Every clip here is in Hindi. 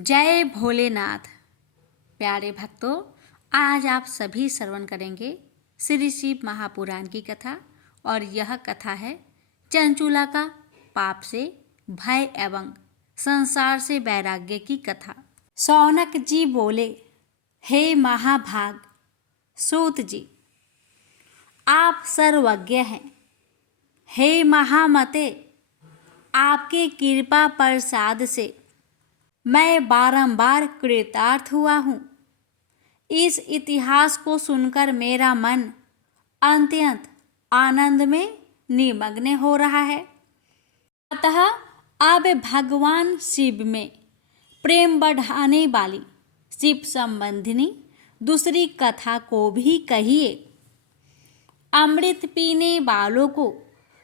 जय भोलेनाथ। प्यारे भक्तों, आज आप सभी श्रवण करेंगे श्री शिव महापुराण की कथा। और यह कथा है चंचूला का पाप से भय एवं संसार से वैराग्य की कथा। शौनक जी बोले, हे महाभाग सूत जी, आप सर्वज्ञ हैं। हे महामते, आपके कृपा प्रसाद से मैं बारंबार कृतार्थ हुआ हूँ। इस इतिहास को सुनकर मेरा मन अत्यंत आनंद में निमग्न हो रहा है। अतः अब भगवान शिव में प्रेम बढ़ाने वाली शिव संबंधिनी दूसरी कथा को भी कहिए। अमृत पीने वालों को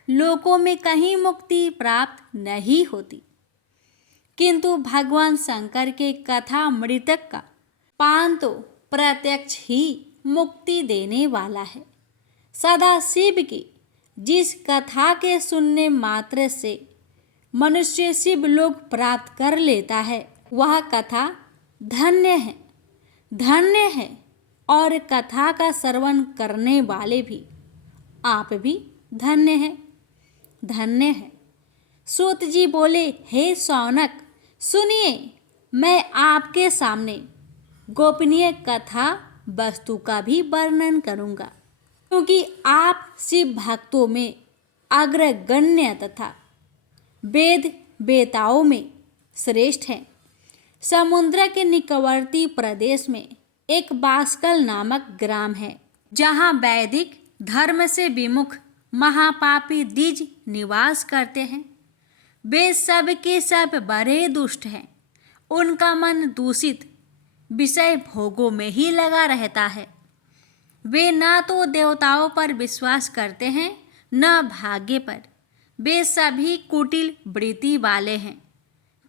लोकों में कहीं मुक्ति प्राप्त नहीं होती, किंतु भगवान शंकर के कथा मृतक का पान तो प्रत्यक्ष ही मुक्ति देने वाला है। सदा शिव की जिस कथा के सुनने मात्र से मनुष्य शिव लोक प्राप्त कर लेता है, वह कथा धन्य है, धन्य है। और कथा का श्रवण करने वाले भी, आप भी धन्य हैं, धन्य है। सूत जी बोले, हे शौनक, सुनिए, मैं आपके सामने गोपनीय कथा वस्तु का भी वर्णन करूंगा, क्योंकि आप शिव भक्तों में अग्रगण्य तथा वेद वेताओं में श्रेष्ठ हैं। समुद्र के निकटवर्ती प्रदेश में एक बाष्कल नामक ग्राम है, जहाँ वैदिक धर्म से विमुख महापापी द्विज निवास करते हैं। वे सब के सब बड़े दुष्ट हैं। उनका मन दूषित विषय भोगों में ही लगा रहता है। वे ना तो देवताओं पर विश्वास करते हैं, न भाग्य पर। वे सभी कुटिल वृत्ति वाले हैं।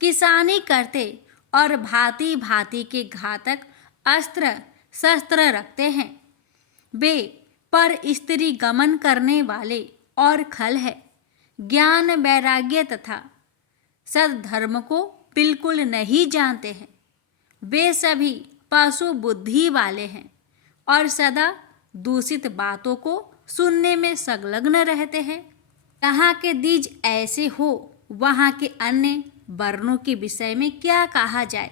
किसानी करते और भांति भांति के घातक अस्त्र शस्त्र रखते हैं। वे पर स्त्री गमन करने वाले और खल है। ज्ञान वैराग्य तथा सद्धर्म को बिल्कुल नहीं जानते हैं। वे सभी पशु बुद्धि वाले हैं और सदा दूषित बातों को सुनने में संलग्न रहते हैं। यहाँ के द्विज ऐसे हो, वहाँ के अन्य वर्णों के विषय में क्या कहा जाए।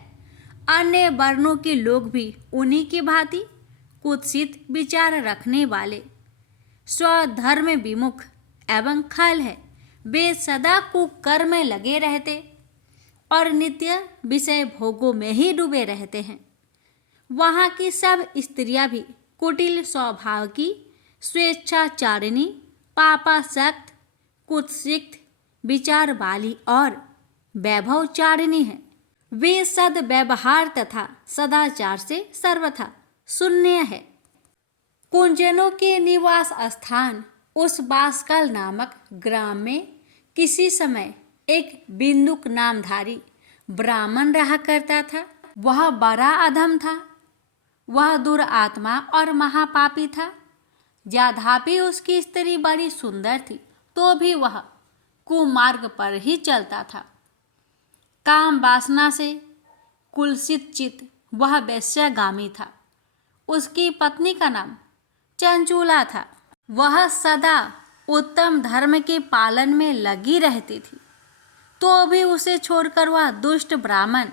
अन्य वर्णों के लोग भी उन्हीं की भांति कुत्सित विचार रखने वाले, स्वधर्म विमुख एवं खल है। वे सदा कुकर्म में लगे रहते और नित्य विषय भोगों में ही डूबे रहते हैं। वहाँ की सब स्त्रियां भी कुटिल स्वभाव की, स्वेच्छाचारिणी, पापासक्त, कुत्सित विचार वाली और वैभवचारिणी हैं। वे सद व्यवहार तथा सदाचार से सर्वथा शून्य है। कुंजनों के निवास स्थान उस बाष्कल नामक ग्राम में किसी समय एक बिंदुक नामधारी ब्राह्मण रहा करता था। वह बड़ा अधम था। वह दुरात्मा और महापापी था। यद्यपि उसकी स्त्री बड़ी सुंदर थी, तो भी वह कुमार्ग पर ही चलता था। काम वासना से कुलसित चित वह वैश्यगामी था। उसकी पत्नी का नाम चंचूला था। वह सदा उत्तम धर्म के पालन में लगी रहती थी, तो भी उसे छोड़कर वह दुष्ट ब्राह्मण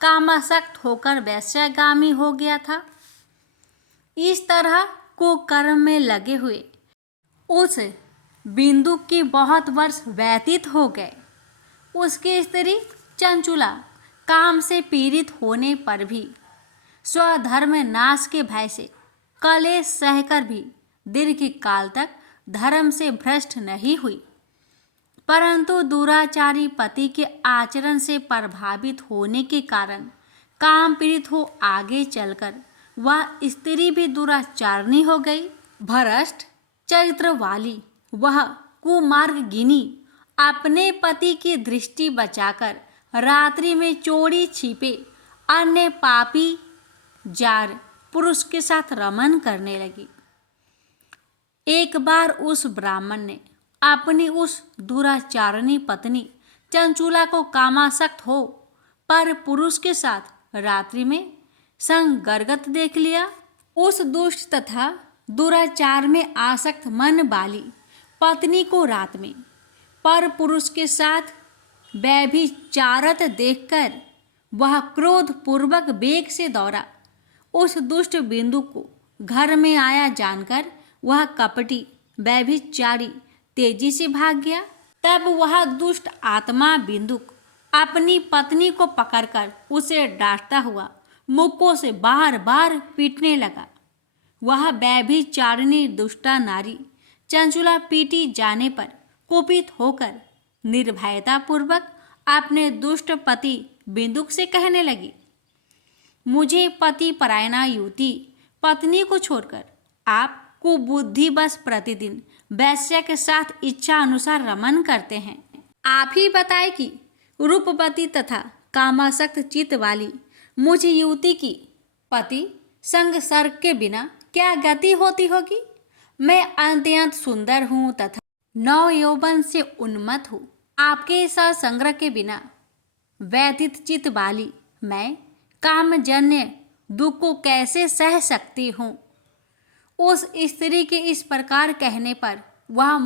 कामासक्त होकर वैश्यगामी हो गया था। इस तरह कुकर्म में लगे हुए उस बिंदु के बहुत वर्ष व्यतीत हो गए। उसकी स्त्री चंचूला काम से पीड़ित होने पर भी स्वधर्म नाश के भय से कलेश सहकर भी दीर्घ काल तक धर्म से भ्रष्ट नहीं हुई, परंतु दुराचारी पति के आचरण से प्रभावित होने के कारण काम पीड़ित हो आगे चलकर वह स्त्री भी दुराचारणी हो गई। भ्रष्ट चरित्र वाली वह कुमार्गिनी अपने पति की दृष्टि बचाकर रात्रि में चोरी छिपे अन्य पापी जार पुरुष के साथ रमन करने लगी। एक बार उस ब्राह्मण ने अपनी उस दुराचारणी पत्नी चंचूला को कामासक्त हो पर पुरुष के साथ रात्रि में संग गर्गत देख लिया। उस दुष्ट तथा दुराचार में आसक्त मन वाली पत्नी को रात में पर पुरुष के साथ व्यभिचारत देखकर वह क्रोध पूर्वक वेग से दौड़ा। उस दुष्ट बिंदु को घर में आया जानकर वह कपटी व्यभिचारी तेजी से भाग गया। तब वह दुष्ट आत्मा बिंदुक अपनी पत्नी को पकड़कर उसे डांटता हुआ मुक्कों से बार बार पीटने लगा। वह व्यभिचारिणी दुष्टा नारी चंचुला पीटी जाने पर कुपित होकर निर्भयता पूर्वक अपने दुष्ट पति बिंदुक से कहने लगी, मुझे पति परायणा युवती पत्नी को छोड़कर आप कुबुद्धि बस प्रतिदिन वैश्य के साथ इच्छा अनुसार रमन करते हैं। आप ही बताए कि रूपवती तथा कामासक्त चित्त वाली मुझ युवती की पति संग सर्ग के बिना क्या गति होती होगी। मैं अत्यंत सुंदर हूँ तथा नव यौवन से उन्मत्त हूँ। आपके सत्संग के बिना व्यथित चित्त वाली मैं कामजन्य दुख को कैसे सह सकती हूँ। उस स्त्री के इस प्रकार कहने पर वह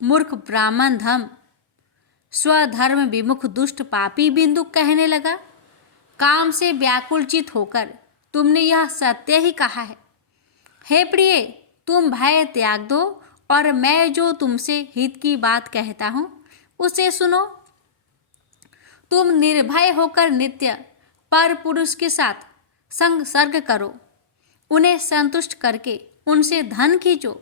मूर्ख ब्राह्मण धम स्वधर्म विमुख दुष्ट पापी बिंदु कहने लगा, काम से व्याकुल चित होकर तुमने यह सत्य ही कहा है। हे प्रिय, तुम भय त्याग दो और मैं जो तुमसे हित की बात कहता हूँ उसे सुनो। तुम निर्भय होकर नित्य पर पुरुष के साथ संग सर्ग करो, उन्हें संतुष्ट करके उनसे धन खींचो।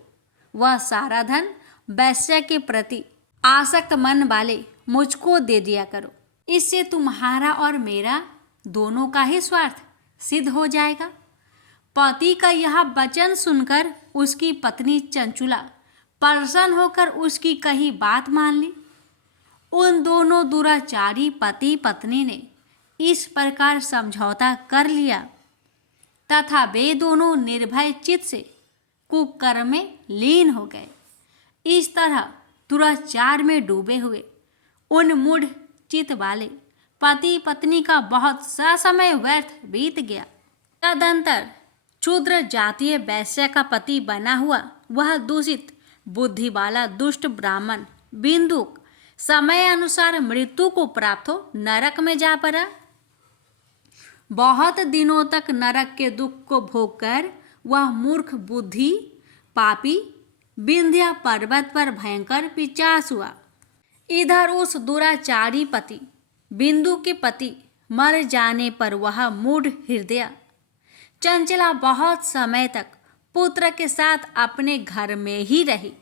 वह सारा धन वैश्य के प्रति आसक्त मन वाले मुझको दे दिया करो। इससे तुम्हारा और मेरा दोनों का ही स्वार्थ सिद्ध हो जाएगा। पति का यह वचन सुनकर उसकी पत्नी चंचुला प्रसन्न होकर उसकी कही बात मान ली। उन दोनों दुराचारी पति पत्नी ने इस प्रकार समझौता कर लिया तथा वे दोनों निर्भय चित्त से कुकर्म में लीन हो गए। इस तरह दुराचार में डूबे हुए उन मूढ़ चित्त वाले पति पत्नी का बहुत सा समय व्यर्थ बीत गया। तदंतर क्षुद्र जातीय वैश्य का पति बना हुआ वह दूषित बुद्धि वाला दुष्ट ब्राह्मण बिंदुक समय अनुसार मृत्यु को प्राप्त हो नरक में जा पड़ा। बहुत दिनों तक नरक के दुख को भोगकर वह मूर्ख बुद्धि पापी विंध्या पर्वत पर भयंकर पिशाच हुआ। इधर उस दुराचारी पति बिंदु के पति मर जाने पर वह मूढ़ हृदय चंचला बहुत समय तक पुत्र के साथ अपने घर में ही रही।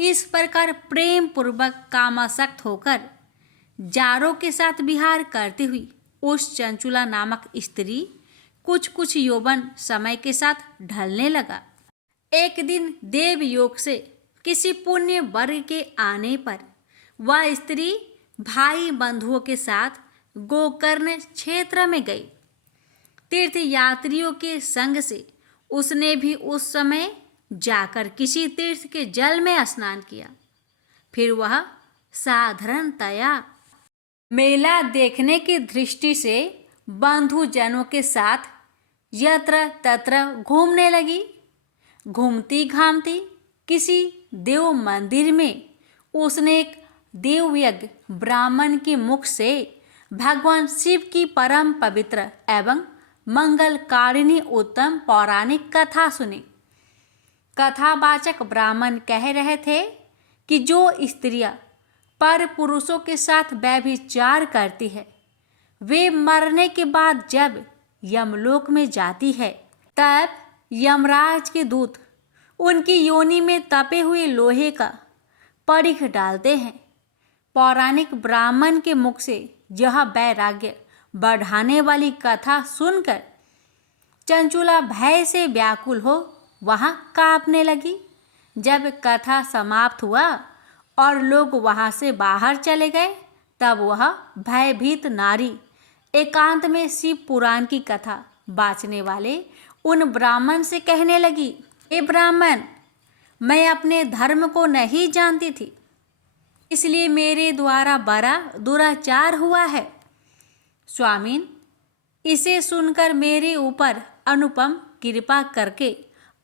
इस प्रकार प्रेम पूर्वक कामासक्त होकर जारों के साथ विहार करती हुई उस चंचुला नामक स्त्री कुछ यौवन समय के साथ ढलने लगा। एक दिन देव योग से किसी पुण्य वर्ग के आने पर वह स्त्री भाई बंधुओं के साथ गोकर्ण क्षेत्र में गई। तीर्थ यात्रियों के संग से उसने भी उस समय जाकर किसी तीर्थ के जल में स्नान किया। फिर वह साधारणतया मेला देखने की दृष्टि से बंधुजनों के साथ यत्र तत्र घूमने लगी। घूमती घामती किसी देव मंदिर में उसने एक देवयज्ञ ब्राह्मण के मुख से भगवान शिव की परम पवित्र एवं मंगलकारिणी उत्तम पौराणिक कथा सुनी। कथावाचक ब्राह्मण कह रहे थे कि जो स्त्रियां पर पुरुषों के साथ व्यभिचार करती है वे मरने के बाद जब यमलोक में जाती है तब यमराज के दूत उनकी योनि में तपे हुए लोहे का परीख डालते हैं। पौराणिक ब्राह्मण के मुख से यह वैराग्य बढ़ाने वाली कथा सुनकर चंचुला भय से व्याकुल हो वहाँ कांपने लगी। जब कथा समाप्त हुआ और लोग वहाँ से बाहर चले गए तब वह भयभीत नारी एकांत में शिव पुराण की कथा बाँचने वाले उन ब्राह्मण से कहने लगी, हे ब्राह्मण, मैं अपने धर्म को नहीं जानती थी इसलिए मेरे द्वारा बड़ा दुराचार हुआ है। स्वामीन, इसे सुनकर मेरे ऊपर अनुपम कृपा करके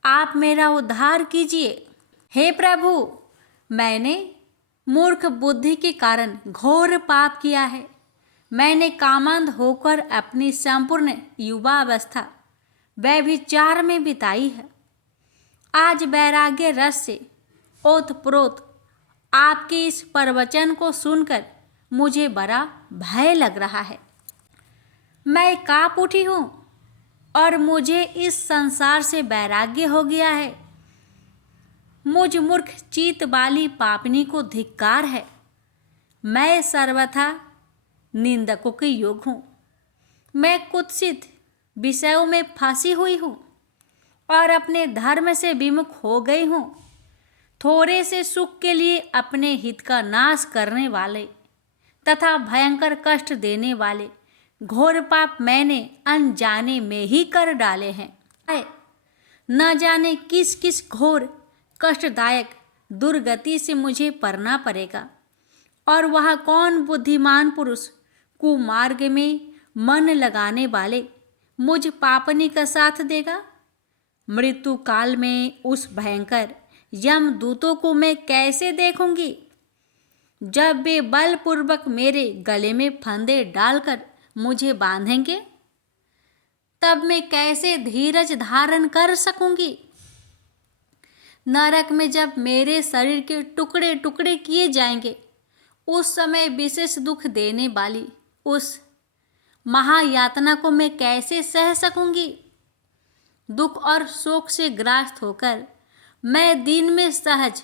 आप मेरा उद्धार कीजिए। हे प्रभु, मैंने मूर्ख बुद्धि के कारण घोर पाप किया है। मैंने कामंद होकर अपनी संपूर्ण युवा अवस्था व्यभिचार में बिताई है। आज वैराग्य रस से ओतप्रोत आपके इस प्रवचन को सुनकर मुझे बड़ा भय लग रहा है। मैं काँप उठी हूँ और मुझे इस संसार से वैराग्य हो गया है। मुझ मूर्ख चीत वाली पापनी को धिक्कार है। मैं सर्वथा निंदकों के योग हूँ। मैं कुत्सित विषयों में फंसी हुई हूँ और अपने धर्म से विमुख हो गई हूँ। थोड़े से सुख के लिए अपने हित का नाश करने वाले तथा भयंकर कष्ट देने वाले घोर पाप मैंने अनजाने में ही कर डाले हैं। न जाने किस किस घोर कष्टदायक दुर्गति से मुझे पड़ना पड़ेगा और वह कौन बुद्धिमान पुरुष कुमार्ग में मन लगाने वाले मुझ पापनी का साथ देगा। मृत्यु काल में उस भयंकर यमदूतों को मैं कैसे देखूंगी जब वे बलपूर्वक मेरे गले में फंदे डालकर मुझे बांधेंगे। तब मैं कैसे धीरज धारण कर सकूंगी। नरक में जब मेरे शरीर के टुकड़े टुकड़े किए जाएंगे, उस समय विशेष दुख देने वाली उस महायातना को मैं कैसे सह सकूंगी। दुख और शोक से ग्रास्त होकर मैं दिन में सहज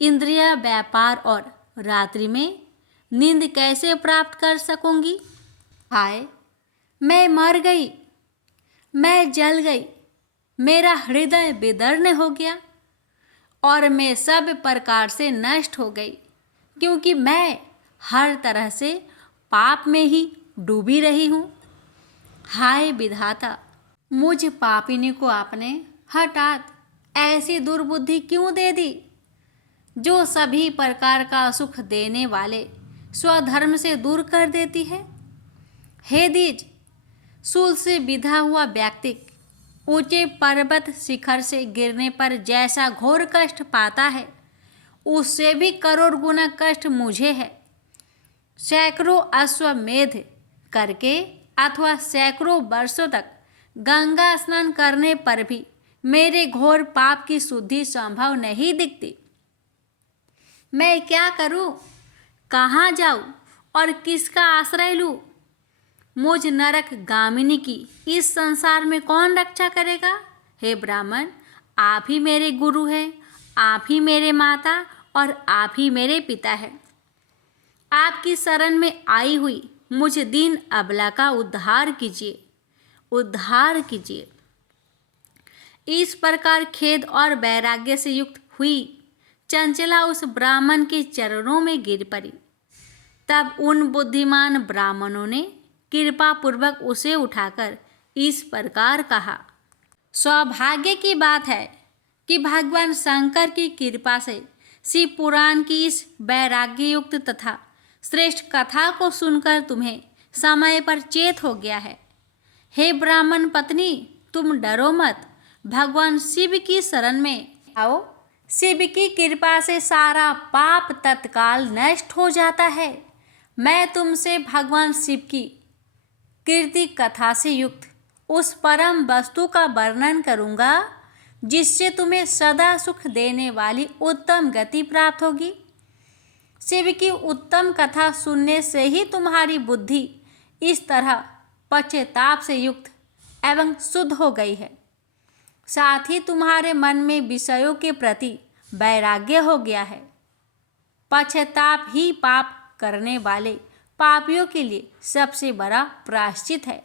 इंद्रिय व्यापार और रात्रि में नींद कैसे प्राप्त कर सकूंगी। हाय, मैं मर गई, मैं जल गई, मेरा हृदय विदीर्ण हो गया और मैं सब प्रकार से नष्ट हो गई, क्योंकि मैं हर तरह से पाप में ही डूबी रही हूँ। हाय विधाता, मुझ पापिनी को आपने हठात ऐसी दुर्बुद्धि क्यों दे दी, जो सभी प्रकार का सुख देने वाले स्वधर्म से दूर कर देती है। हे द्विज, शूल से बिधा हुआ व्यक्ति ऊंचे पर्वत शिखर से गिरने पर जैसा घोर कष्ट पाता है, उससे भी करोड़ गुना कष्ट मुझे है। सैकड़ों अश्वमेध करके अथवा सैकड़ों वर्षों तक गंगा स्नान करने पर भी मेरे घोर पाप की शुद्धि संभव नहीं दिखती। मैं क्या करूं, कहाँ जाऊं और किसका आश्रय लूं। मुझ नरक गामिनी की इस संसार में कौन रक्षा करेगा। हे ब्राह्मण, आप ही मेरे गुरु हैं, आप ही मेरे माता और आप ही मेरे पिता हैं। आपकी शरण में आई हुई मुझ दीन अबला का उद्धार कीजिए, उद्धार कीजिए। इस प्रकार खेद और वैराग्य से युक्त हुई चंचला उस ब्राह्मण के चरणों में गिर पड़ी। तब उन बुद्धिमान ब्राह्मणों ने कृपा पूर्वक उसे उठाकर इस प्रकार कहा। सौभाग्य की बात है कि भगवान शंकर की कृपा से शिव पुराण की इस वैराग्य युक्त तथा श्रेष्ठ कथा को सुनकर तुम्हें समय पर चेत हो गया है। हे ब्राह्मण पत्नी, तुम डरो मत, भगवान शिव की शरण में आओ। शिव की कृपा से सारा पाप तत्काल नष्ट हो जाता है। मैं तुमसे भगवान शिव की कीर्ति कथा से युक्त उस परम वस्तु का वर्णन करूँगा, जिससे तुम्हें सदा सुख देने वाली उत्तम गति प्राप्त होगी। शिव की उत्तम कथा सुनने से ही तुम्हारी बुद्धि इस तरह पश्चाताप से युक्त एवं शुद्ध हो गई है। साथ ही तुम्हारे मन में विषयों के प्रति वैराग्य हो गया है। पश्चाताप ही पाप करने वाले पापियों के लिए सबसे बड़ा प्रायश्चित है।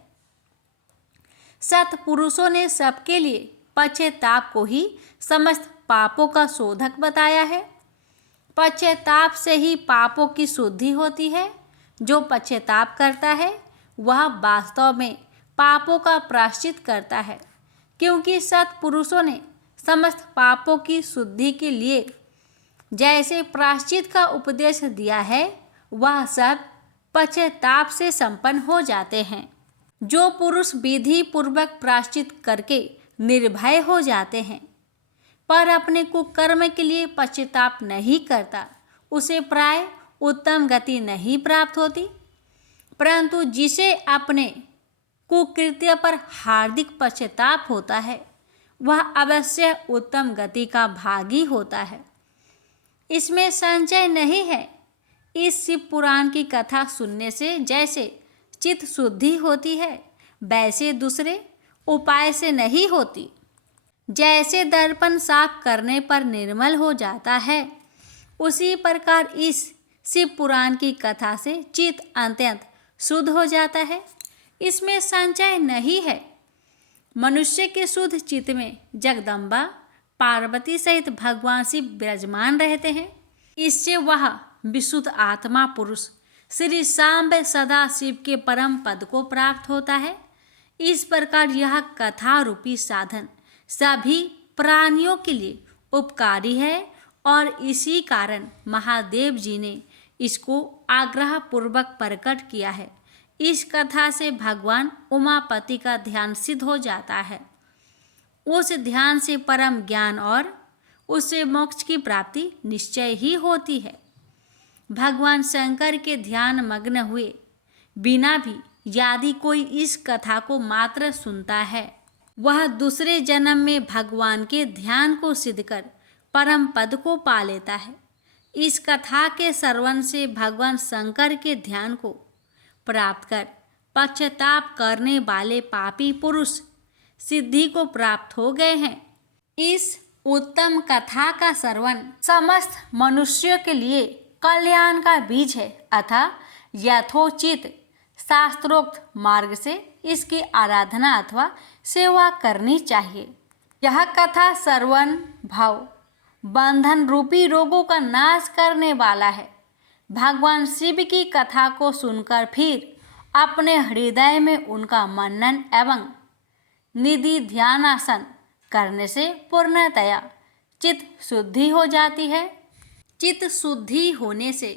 सत्पुरुषों ने सबके लिए पश्चाताप को ही समस्त पापों का शोधक बताया है। पश्चाताप से ही पापों की शुद्धि होती है। जो पश्चाताप करता है वह वास्तव में पापों का प्रायश्चित करता है, क्योंकि सत्पुरुषों ने समस्त पापों की शुद्धि के लिए जैसे प्रायश्चित का उपदेश दिया है, वह सब पश्चाताप से संपन्न हो जाते हैं। जो पुरुष विधि पूर्वक प्रायश्चित करके निर्भय हो जाते हैं पर अपने कुकर्म के लिए पश्चाताप नहीं करता, उसे प्राय उत्तम गति नहीं प्राप्त होती। परंतु जिसे अपने कुकृत्य पर हार्दिक पश्चाताप होता है, वह अवश्य उत्तम गति का भागी होता है। इसमें संशय नहीं है। इस शिव पुराण की कथा सुनने से जैसे चित्त शुद्धि होती है, वैसे दूसरे उपाय से नहीं होती। जैसे दर्पण साफ करने पर निर्मल हो जाता है, उसी प्रकार इस शिव पुराण की कथा से चित्त अत्यंत शुद्ध हो जाता है। इसमें संशय नहीं है। मनुष्य के शुद्ध चित्त में जगदम्बा पार्वती सहित भगवान शिव विराजमान रहते हैं। इससे वह विशुद्ध आत्मा पुरुष श्री सांब सदा शिव के परम पद को प्राप्त होता है। इस प्रकार यह कथा रूपी साधन सभी प्राणियों के लिए उपकारी है और इसी कारण महादेव जी ने इसको आग्रह पूर्वक प्रकट किया है। इस कथा से भगवान उमापति का ध्यान सिद्ध हो जाता है। उस ध्यान से परम ज्ञान और उससे मोक्ष की प्राप्ति निश्चय ही होती है। भगवान शंकर के ध्यान मग्न हुए बिना भी यदि कोई इस कथा को मात्र सुनता है, वह दूसरे जन्म में भगवान के ध्यान को सिद्ध कर परम पद को पा लेता है। इस कथा के श्रवण से भगवान शंकर के ध्यान को प्राप्त कर पश्चाताप करने वाले पापी पुरुष सिद्धि को प्राप्त हो गए हैं। इस उत्तम कथा का श्रवण समस्त मनुष्यों के लिए कल्याण का बीज है, अतः यथोचित शास्त्रोक्त मार्ग से इसकी आराधना अथवा सेवा करनी चाहिए। यह कथा श्रवण भाव बंधन रूपी रोगों का नाश करने वाला है। भगवान शिव की कथा को सुनकर फिर अपने हृदय में उनका मनन एवं निधि ध्यानासन करने से पूर्णतया चित्त शुद्धि हो जाती है। चित्त शुद्धि होने से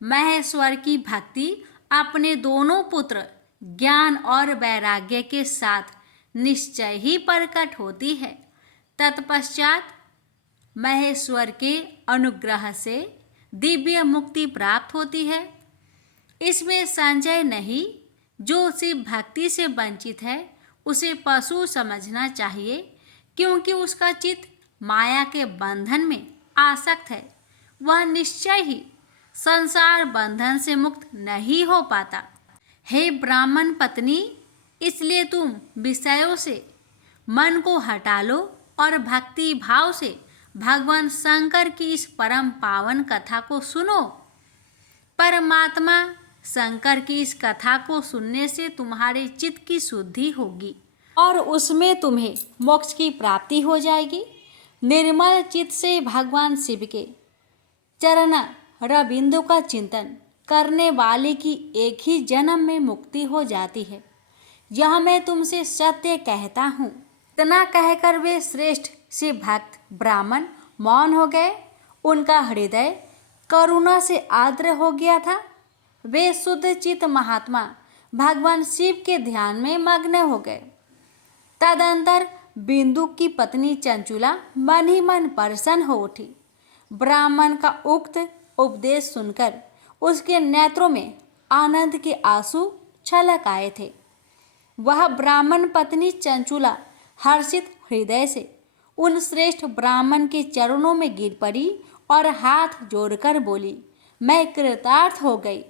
महेश्वर की भक्ति अपने दोनों पुत्र ज्ञान और वैराग्य के साथ निश्चय ही प्रकट होती है। तत्पश्चात महेश्वर के अनुग्रह से दिव्य मुक्ति प्राप्त होती है। इसमें संशय नहीं। जो शिव भक्ति से वंचित है, उसे पशु समझना चाहिए, क्योंकि उसका चित्त माया के बंधन में आसक्त है। वह निश्चय ही संसार बंधन से मुक्त नहीं हो पाता। हे ब्राह्मण पत्नी, इसलिए तुम विषयों से मन को हटा लो और भक्ति भाव से भगवान शंकर की इस परम पावन कथा को सुनो। परमात्मा शंकर की इस कथा को सुनने से तुम्हारे चित्त की शुद्धि होगी और उसमें तुम्हें मोक्ष की प्राप्ति हो जाएगी। निर्मल चित्त से भगवान शिव के चरण रविंदु का चिंतन करने वाले की एक ही जन्म में मुक्ति हो जाती है। यह मैं तुमसे सत्य कहता हूँ। इतना कहकर वे श्रेष्ठ शिव भक्त ब्राह्मण मौन हो गए। उनका हृदय करुणा से आर्द्र हो गया था। वे शुद्ध चित्त महात्मा भगवान शिव के ध्यान में मग्न हो गए। तदंतर बिंदु की पत्नी चंचुला मन ही मन प्रसन्न हो उठी। ब्राह्मण का उक्त उपदेश सुनकर उसके नेत्रों में आनंद के आंसू छलक आए थे। वह ब्राह्मण पत्नी चंचुला हर्षित हृदय से उन श्रेष्ठ ब्राह्मण के चरणों में गिर पड़ी और हाथ जोड़कर बोली, मैं कृतार्थ हो गई।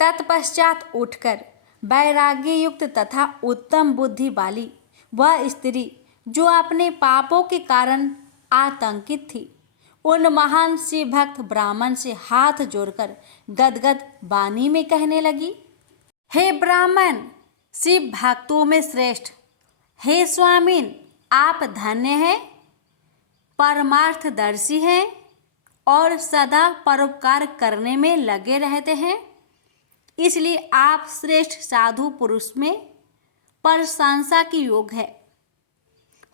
तत्पश्चात उठकर वैराग्य युक्त तथा उत्तम बुद्धि वाली वह स्त्री जो अपने पापों के कारण आतंकित थी, उन महान शिव भक्त ब्राह्मण से हाथ जोड़कर गदगद वाणी में कहने लगी, हे ब्राह्मण, शिव भक्तों में श्रेष्ठ, हे स्वामीन, आप धन्य हैं, परमार्थदर्शी हैं और सदा परोपकार करने में लगे रहते हैं। इसलिए आप श्रेष्ठ साधु पुरुष में प्रशंसा की योग है।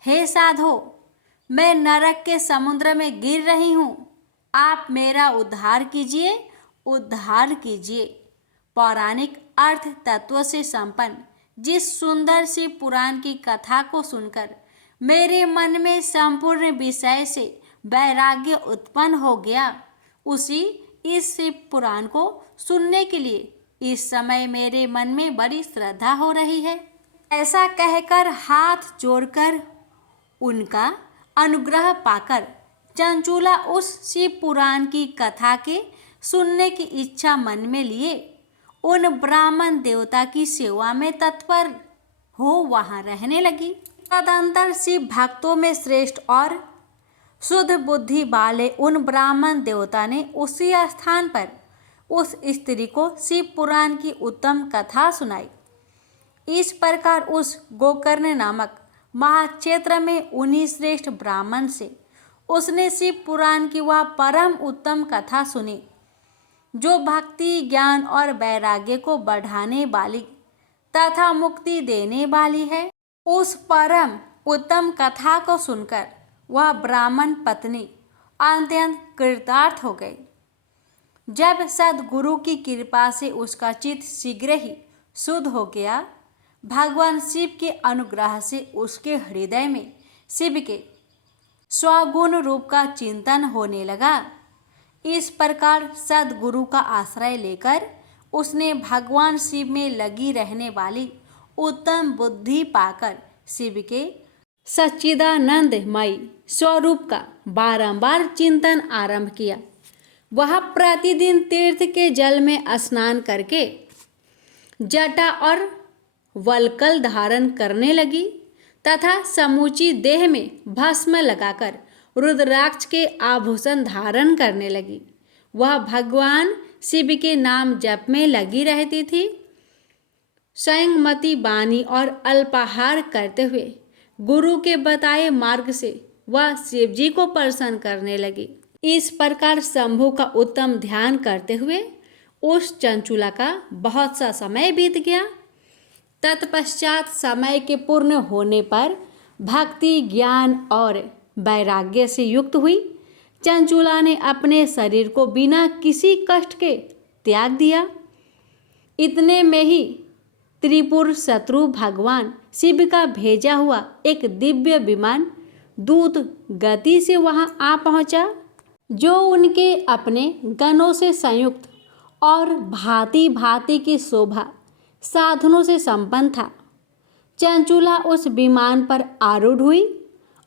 हे साधो, मैं नरक के समुद्र में गिर रही हूँ। आप मेरा उद्धार कीजिए, उद्धार कीजिए। पौराणिक अर्थ तत्व से संपन्न जिस सुंदर सी पुराण की कथा को सुनकर मेरे मन में संपूर्ण विषय से वैराग्य उत्पन्न हो गया, उसी इस शिव पुराण को सुनने के लिए इस समय मेरे मन में बड़ी श्रद्धा हो रही है। ऐसा कहकर हाथ जोड़कर उनका अनुग्रह पाकर चंचूला उस शिव पुराण की कथा के सुनने की इच्छा मन में लिए उन ब्राह्मण देवता की सेवा में तत्पर हो वहां रहने लगी। तदंतर शिव भक्तों में श्रेष्ठ और शुद्ध बुद्धि वाले उन ब्राह्मण देवता ने उसी स्थान पर उस स्त्री को शिव पुराण की उत्तम कथा सुनाई। इस प्रकार उस गोकर्ण नामक महाक्षेत्र में उन्हीं श्रेष्ठ ब्राह्मण से उसने शिव पुराण की वह परम उत्तम कथा सुनी, जो भक्ति, ज्ञान और वैराग्य को बढ़ाने वाली तथा मुक्ति देने वाली है। उस परम उत्तम कथा को सुनकर वह ब्राह्मण पत्नी अत्यंत कृतार्थ हो गई। जब सद्गुरु की कृपा से उसका चित्त शीघ्र ही शुद्ध हो गया, भगवान शिव के अनुग्रह से उसके हृदय में शिव के स्वगुण रूप का चिंतन होने लगा। इस प्रकार सद्गुरु का आश्रय लेकर उसने भगवान शिव में लगी रहने वाली उत्तम बुद्धि पाकर शिव के सच्चिदानंदमय स्वरूप का बारंबार चिंतन आरंभ किया। वह प्रतिदिन तीर्थ के जल में स्नान करके जटा और वल्कल धारण करने लगी तथा समूची देह में भस्म लगाकर रुद्राक्ष के आभूषण धारण करने लगी। वह भगवान शिव के नाम जप में लगी रहती थी। संयमती वाणी और अल्पाहार करते हुए गुरु के बताए मार्ग से वह शिव जी को प्रसन्न करने लगी। इस प्रकार शंभु का उत्तम ध्यान करते हुए उस चंचुला का बहुत सा समय बीत गया। तत्पश्चात समय के पूर्ण होने पर भक्ति, ज्ञान और वैराग्य से युक्त हुई चंचुला ने अपने शरीर को बिना किसी कष्ट के त्याग दिया। इतने में ही त्रिपुर शत्रु भगवान शिव का भेजा हुआ एक दिव्य विमान दूत गति से वहां आ पहुंचा, जो उनके अपने गणों से संयुक्त और भांति भांति की शोभा साधनों से संपन्न था। चंचुला उस विमान पर आरूढ़ हुई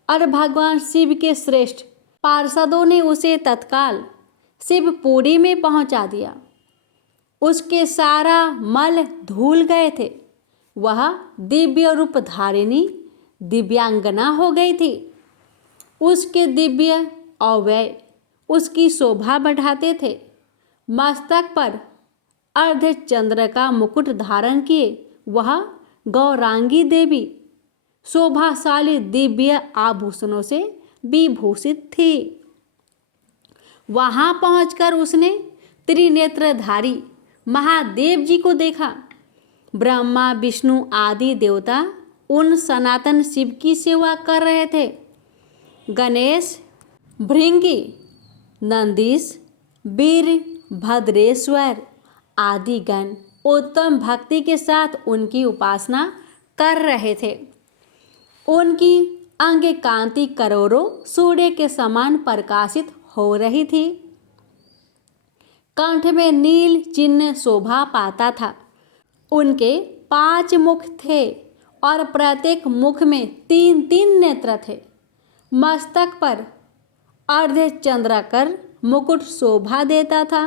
और भगवान शिव के श्रेष्ठ पार्षदों ने उसे तत्काल शिवपुरी में पहुंचा दिया। उसके सारा मल धुल गए थे। वह दिव्य रूप धारिणी दिव्यांगना हो गई थी। उसके दिव्य अवयव उसकी शोभा बढ़ाते थे। मस्तक पर अर्धचंद्र का मुकुट धारण किए वह गौरांगी देवी शोभाशाली दिव्य आभूषणों से विभूषित थी। वहां पहुंचकर उसने त्रिनेत्रधारी महादेव जी को देखा। ब्रह्मा, विष्णु आदि देवता उन सनातन शिव की सेवा कर रहे थे। गणेश, भृंगी, नंदीश, वीरभद्रेश्वर आदि गण उत्तम भक्ति के साथ उनकी उपासना कर रहे थे। उनकी अंग कांति करोड़ों सूर्य के समान प्रकाशित हो रही थी। कंठ में नील चिन्ह शोभा पाता था। उनके 5 मुख थे और प्रत्येक मुख में 3-3 नेत्र थे। मस्तक पर अर्धचंद्राकर मुकुट शोभा देता था।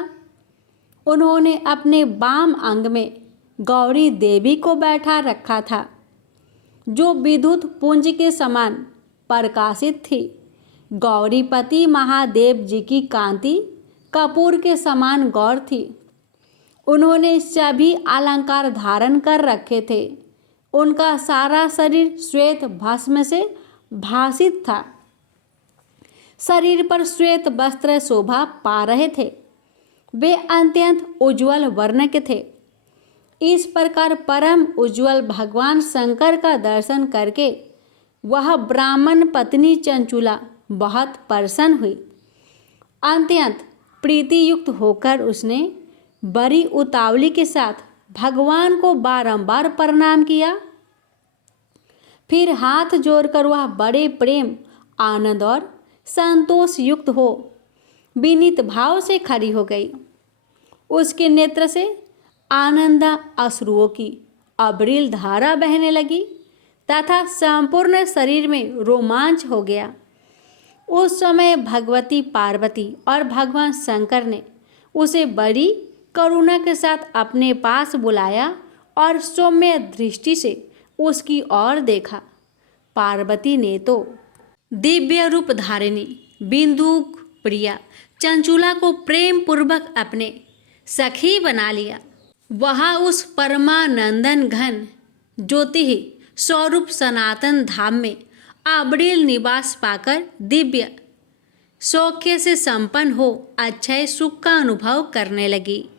उन्होंने अपने वाम अंग में गौरी देवी को बैठा रखा था, जो विद्युत पुंज के समान प्रकाशित थी। गौरीपति महादेव जी की कांति कपूर के समान गौर थी। उन्होंने सभी अलंकार धारण कर रखे थे। उनका सारा शरीर श्वेत भस्म से भासित था। शरीर पर श्वेत वस्त्र शोभा पा रहे थे। वे अत्यंत उज्ज्वल वर्ण के थे। इस प्रकार परम उज्ज्वल भगवान शंकर का दर्शन करके वह ब्राह्मण पत्नी चंचुला बहुत प्रसन्न हुई अत्यंत प्रीति युक्त होकर उसने बड़ी उतावली के साथ भगवान को बारंबार प्रणाम किया। फिर हाथ जोड़कर वह बड़े प्रेम, आनंद और संतोष युक्त हो विनीत भाव से खड़ी हो गई। उसके नेत्र से आनंद अश्रुओं की अविरल धारा बहने लगी तथा संपूर्ण शरीर में रोमांच हो गया। उस समय भगवती पार्वती और भगवान शंकर ने उसे बड़ी करुणा के साथ अपने पास बुलाया और सौम्य दृष्टि से उसकी ओर देखा। पार्वती ने तो दिव्य रूप धारिणी बिंदुक प्रिया चंचुला को प्रेम पूर्वक अपने सखी बना लिया। वह उस परमानंदन घन ज्योति स्वरूप सनातन धाम में अविरल निवास पाकर दिव्य सौख्य से संपन्न हो अक्षय सुख का अनुभव करने लगी।